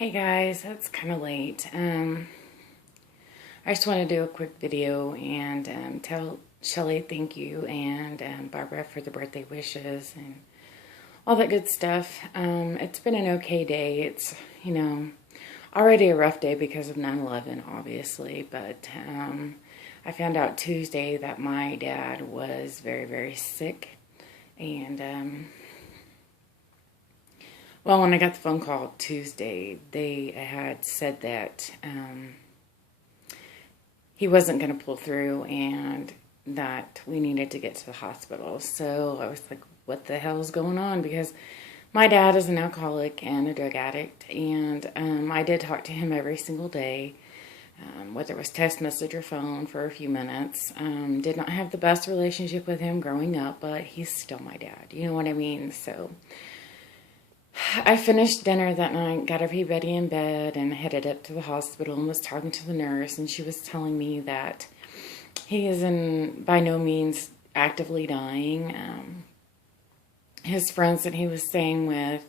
Hey guys, it's kind of late. I just want to do a quick video and tell Shelly thank you and Barbara for the birthday wishes and all that good stuff. It's been an okay day. It's, already a rough day because of 9/11, obviously, but I found out Tuesday that my dad was very, very sick and well, when I got the phone call Tuesday, they had said that he wasn't going to pull through and that we needed to get to the hospital. So I was like, what the hell is going on? Because my dad is an alcoholic and a drug addict, and I did talk to him every single day, whether it was text message or phone, for a few minutes. Did not have the best relationship with him growing up, but he's still my dad. You know what I mean? So I finished dinner that night, got everybody in bed, and headed up to the hospital and was talking to the nurse, and she was telling me that he is by no means actively dying. His friends that he was staying with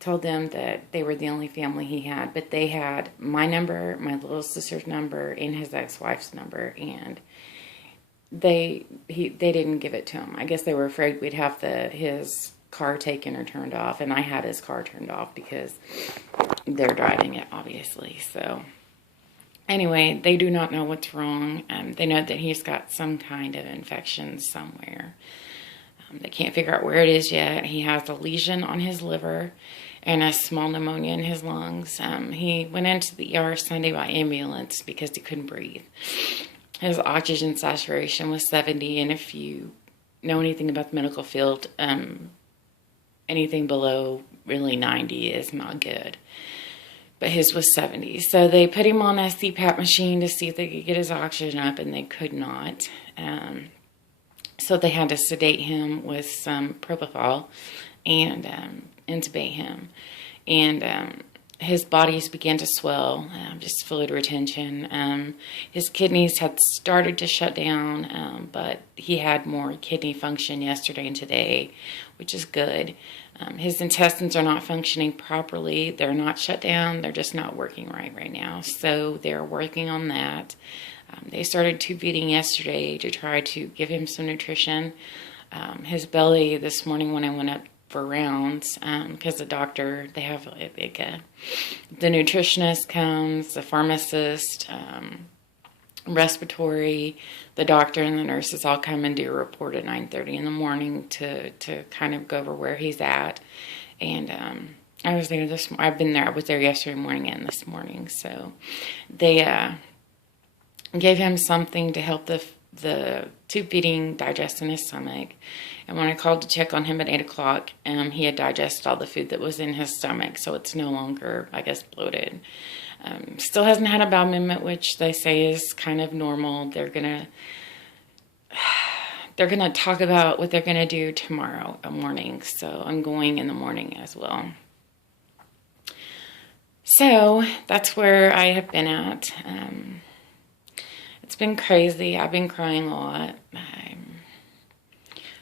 told them that they were the only family he had, but they had my number, my little sister's number, and his ex-wife's number, and they didn't give it to him. I guess they were afraid we'd have his car taken or turned off, and I had his car turned off because they're driving it, obviously. So anyway, they do not know what's wrong. They know that he's got some kind of infection somewhere. They can't figure out where it is yet. He has a lesion on his liver and a small pneumonia in his lungs. He went into the ER Sunday by ambulance because he couldn't breathe. His oxygen saturation was 70, and if you know anything about the medical field, anything below really 90 is not good. But his was 70. So they put him on a CPAP machine to see if they could get his oxygen up, and they could not. So they had to sedate him with some propofol and intubate him. And his bodies began to swell, just fluid retention. His kidneys had started to shut down, but he had more kidney function yesterday and today, which is good. His intestines are not functioning properly. They're not shut down. They're just not working right now. So they're working on that. They started tube feeding yesterday to try to give him some nutrition. His belly this morning when I went up for rounds, because the doctor, they have the nutritionist comes, the pharmacist, respiratory, the doctor and the nurses all come and do a report at 9:30 in the morning to kind of go over where he's at. And I was there I was there yesterday morning and this morning. So they gave him something to help the tube feeding digest in his stomach. And when I called to check on him at 8 o'clock, he had digested all the food that was in his stomach, so it's no longer, I guess, bloated. Still hasn't had a bowel movement, which they say is kind of normal. They're gonna talk about what they're gonna do tomorrow morning, so I'm going in the morning as well. So that's where I have been at. It's been crazy. I've been crying a lot. I'm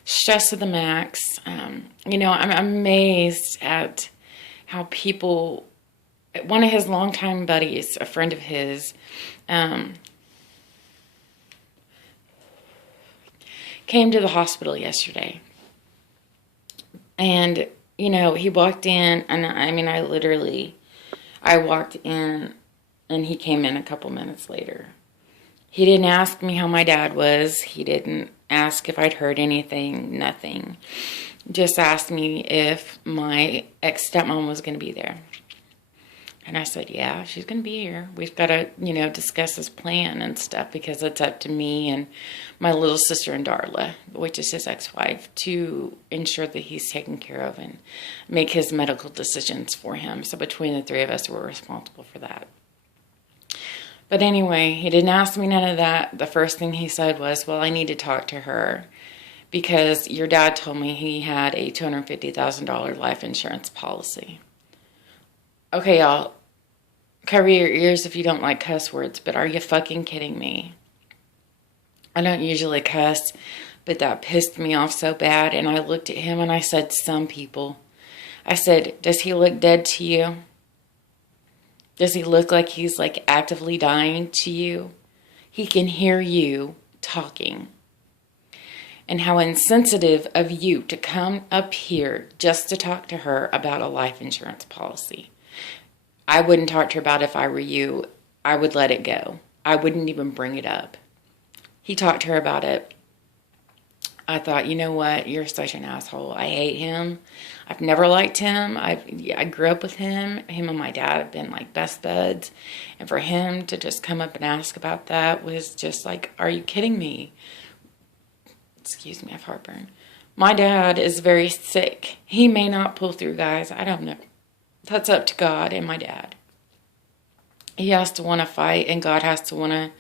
stressed to the max. I'm amazed at how people, one of his longtime buddies, a friend of his, came to the hospital yesterday. And, he walked in, and I walked in, and he came in a couple minutes later. He didn't ask me how my dad was. He didn't ask if I'd heard anything, nothing. Just asked me if my ex-stepmom was going to be there. And I said, yeah, she's going to be here. We've got to, discuss this plan and stuff because it's up to me and my little sister and Darla, which is his ex-wife, to ensure that he's taken care of and make his medical decisions for him. So between the three of us, we're responsible for that. But anyway, he didn't ask me none of that. The first thing he said was, well, I need to talk to her because your dad told me he had a $250,000 life insurance policy. Okay, y'all, cover your ears if you don't like cuss words, but are you fucking kidding me? I don't usually cuss, but that pissed me off so bad, and I looked at him and I said, some people. I said, does he look dead to you? Does he look like he's like actively dying to you? He can hear you talking. And how insensitive of you to come up here just to talk to her about a life insurance policy. I wouldn't talk to her about it if I were you. I would let it go. I wouldn't even bring it up. He talked to her about it. I thought, you know what? You're such an asshole. I hate him. I've never liked him. I grew up with him. Him and my dad have been like best buds. And for him to just come up and ask about that was just like, are you kidding me? Excuse me, I have heartburn. My dad is very sick. He may not pull through, guys. I don't know. That's up to God and my dad. He has to want to fight, and God has to want to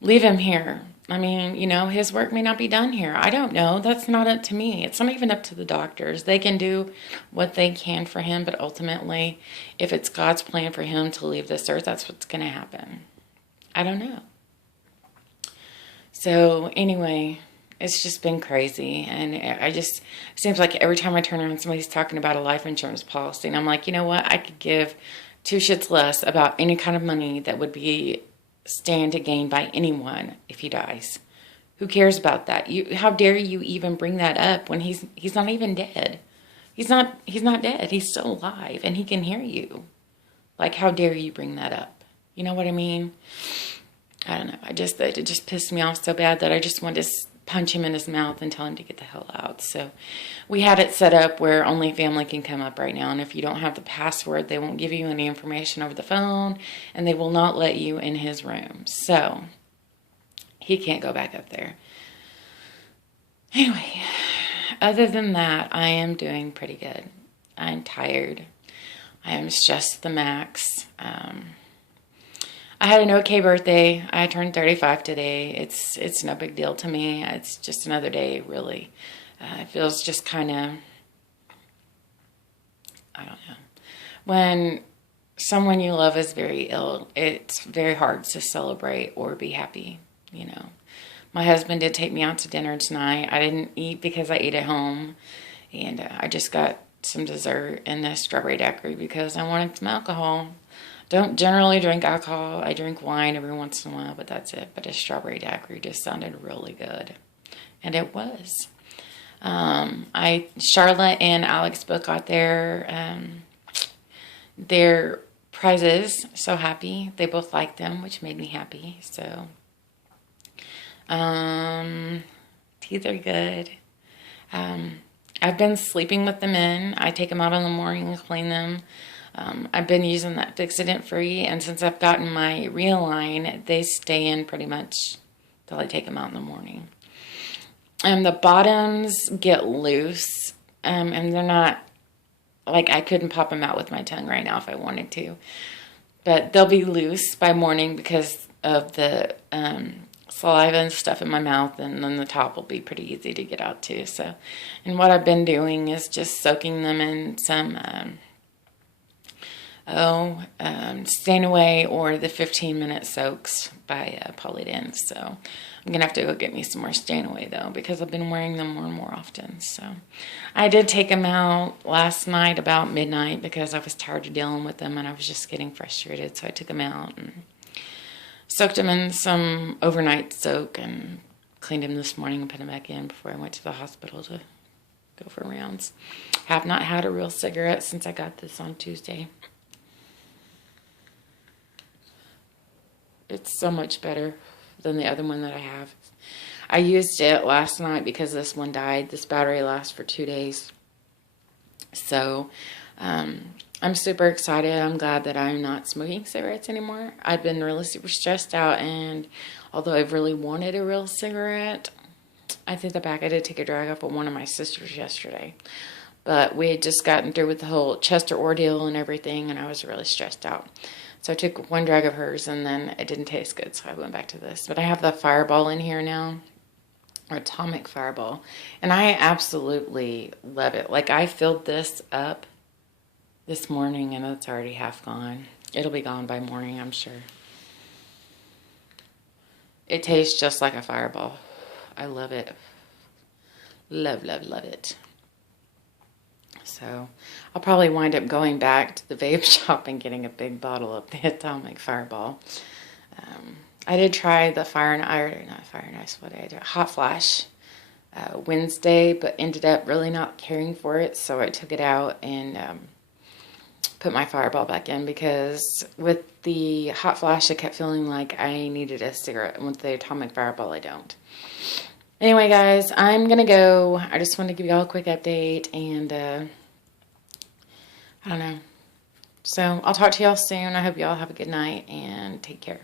leave him here. I mean, you know, his work may not be done here. I don't know. That's not up to me. It's not even up to the doctors. They can do what they can for him, but ultimately, if it's God's plan for him to leave this earth, that's what's going to happen. I don't know. So, anyway, it's just been crazy, and it seems like every time I turn around, somebody's talking about a life insurance policy, and I'm like, you know what? I could give two shits less about any kind of money that would be stand to gain by anyone if he dies. Who cares about that? How dare you even bring that up when he's not even dead? He's not dead. He's still alive, and he can hear you. Like, how dare you bring that up? You know what I mean? I don't know. It just pissed me off so bad that I just wanted to punch him in his mouth and tell him to get the hell out. So we had it set up where only family can come up right now. And if you don't have the password, they won't give you any information over the phone, and they will not let you in his room. So he can't go back up there. Anyway, other than that, I am doing pretty good. I'm tired. I am stressed to the max. I had an okay birthday. I turned 35 today. It's no big deal to me. It's just another day, really. It feels just kind of, I don't know. When someone you love is very ill, it's very hard to celebrate or be happy, you know. My husband did take me out to dinner tonight. I didn't eat because I ate at home. And I just got some dessert and a strawberry daiquiri because I wanted some alcohol. Don't generally drink alcohol. I drink wine every once in a while, but that's it. But a strawberry daiquiri just sounded really good. And it was. Charlotte and Alex both got their prizes. So happy. They both liked them, which made me happy. So, teeth are good. I've been sleeping with them in. I take them out in the morning and clean them. I've been using that Fix-A-Dent Free, and since I've gotten my Realign, they stay in pretty much till I take them out in the morning. And the bottoms get loose, and they're not, like, I couldn't pop them out with my tongue right now if I wanted to. But they'll be loose by morning because of the saliva and stuff in my mouth, and then the top will be pretty easy to get out too. So, and what I've been doing is just soaking them in some Stay Away or the 15-minute soaks by Polydent. So I'm going to have to go get me some more Stay Away, though, because I've been wearing them more and more often. So I did take them out last night about midnight because I was tired of dealing with them and I was just getting frustrated. So I took them out and soaked them in some overnight soak and cleaned them this morning and put them back in before I went to the hospital to go for rounds. Have not had a real cigarette since I got this on Tuesday. It's so much better than the other one that I have. I used it last night because this one died. This battery lasts for 2 days. So, I'm super excited. I'm glad that I'm not smoking cigarettes anymore. I've been really super stressed out, and although I've really wanted a real cigarette, I think I did take a drag off of one of my sisters yesterday. But we had just gotten through with the whole Chester ordeal and everything, and I was really stressed out. So I took one drag of hers, and then it didn't taste good, so I went back to this. But I have the Fireball in here now, or Atomic Fireball, and I absolutely love it. Like, I filled this up this morning, and it's already half gone. It'll be gone by morning, I'm sure. It tastes just like a Fireball. I love it. Love, love, love it. So I'll probably wind up going back to the vape shop and getting a big bottle of the Atomic Fireball. I did try the Hot Flash Wednesday, but ended up really not caring for it, so I took it out and put my Fireball back in, because with the Hot Flash I kept feeling like I needed a cigarette, and with the Atomic Fireball I don't. Anyway, guys, I'm gonna go. I just wanted to give you all a quick update, and I don't know. So I'll talk to y'all soon. I hope y'all have a good night and take care.